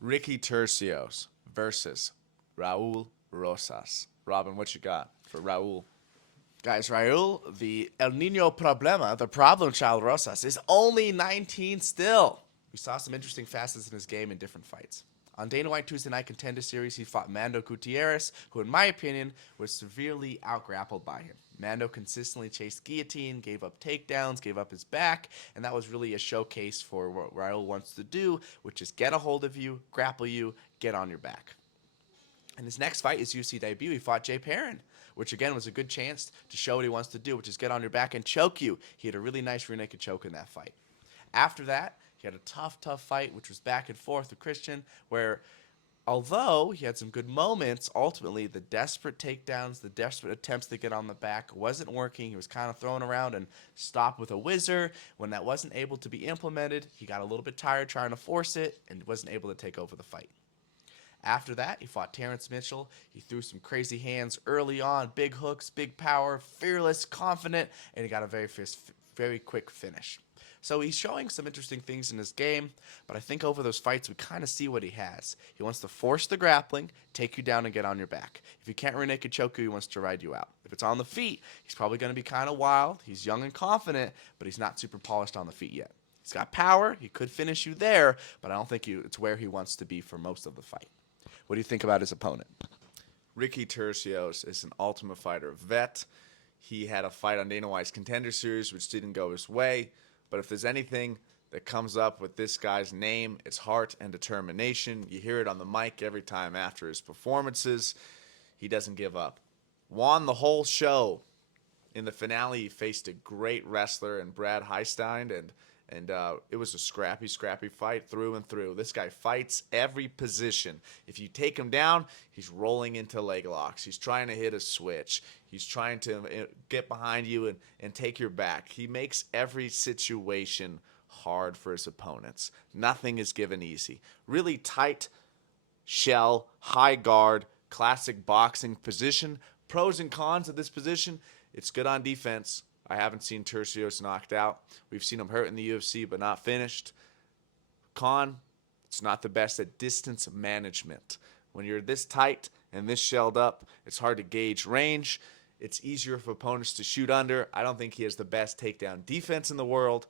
Ricky Turcios versus Raul Rosas. Robin, what you got for Raul? Guys, Raul, the El Nino Problema, the problem child Rosas, is only 19 still. We saw some interesting facets in his game in different fights. On Dana White Tuesday Night Contender Series, he fought Mando Gutierrez, who, in my opinion, was severely outgrappled by him. Mando consistently chased guillotine, gave up takedowns, gave up his back, and that was really a showcase for what Raul wants to do, which is get a hold of you, grapple you, get on your back. In his next fight, his UFC debut, he fought Jay Perrin, which again was a good chance to show what he wants to do, which is get on your back and choke you. He had a really nice rear naked choke in that fight. After that, he had a tough fight, which was back and forth with Christian, where although he had some good moments, ultimately the desperate takedowns, the desperate attempts to get on the back wasn't working. He was kind of thrown around and stopped with a whizzer. When that wasn't able to be implemented, he got a little bit tired trying to force it and wasn't able to take over the fight. After that, he fought Terrence Mitchell. He threw some crazy hands early on, big hooks, big power, fearless, confident, and he got a very quick finish. So he's showing some interesting things in his game, but I think over those fights we kind of see what he has. He wants to force the grappling, take you down, and get on your back. If you can't rear naked choke you, he wants to ride you out. If it's on the feet, he's probably going to be kind of wild. He's young and confident, but he's not super polished on the feet yet. He's got power. He could finish you there, but I don't think it's where he wants to be for most of the fight. What do you think about his opponent? Ricky Turcios is an Ultimate Fighter vet. He had a fight on Dana White's Contender Series, which didn't go his way. But if there's anything that comes up with this guy's name, it's heart and determination. You hear it on the mic every time after his performances. He doesn't give up. Won the whole show. In the finale, he faced a great wrestler in Brad Heistein, and it was a scrappy fight through and through. This guy fights every position. If you take him down, he's rolling into leg locks. He's trying to hit a switch. He's trying to get behind you and take your back. He makes every situation hard for his opponents. Nothing is given easy. Really tight shell, high guard, classic boxing position. Pros and cons of this position: it's good on defense. I haven't seen Turcios knocked out. We've seen him hurt in the UFC, but not finished. Con, it's not the best at distance management. When you're this tight and this shelled up, it's hard to gauge range. It's easier for opponents to shoot under. I don't think he has the best takedown defense in the world,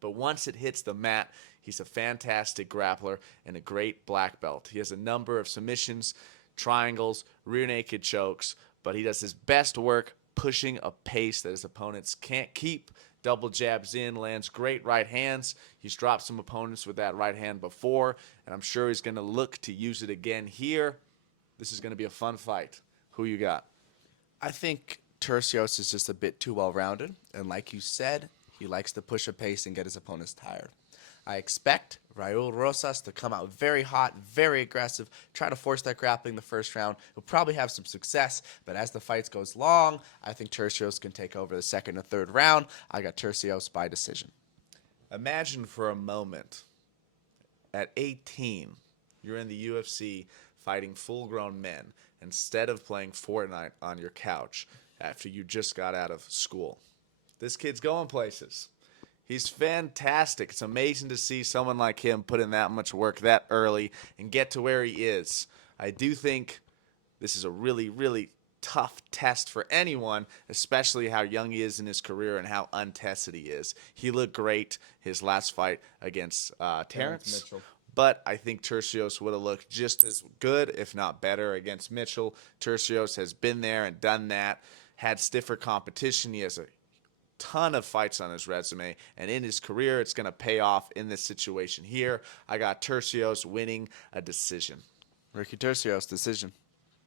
but once it hits the mat, he's a fantastic grappler and a great black belt. He has a number of submissions, triangles, rear naked chokes, but he does his best work pushing a pace that his opponents can't keep. Double jabs in, lands great right hands. He's dropped some opponents with that right hand before, and I'm sure he's going to look to use it again here. This is going to be a fun fight. Who you got? I think Turcios is just a bit too well-rounded, and like you said, he likes to push a pace and get his opponents tired. I expect Raul Rosas to come out very hot, very aggressive, try to force that grappling the first round. He'll probably have some success, but as the fight goes long, I think Turcios can take over the second and third round. I got Turcios by decision. Imagine for a moment, at 18, you're in the UFC fighting full-grown men instead of playing Fortnite on your couch after you just got out of school. This kid's going places. He's fantastic. It's amazing to see someone like him put in that much work that early and get to where he is. I do think this is a really tough test for anyone, especially how young he is in his career and how untested he is. He looked great his last fight against Terrence Mitchell. but I think Turcios would have looked just as good, if not better, against Mitchell. Turcios has been there and done that, had stiffer competition. He has a ton of fights on his resume, and in his career, it's going to pay off in this situation here. I got Turcios winning a decision. Ricky Turcios, decision.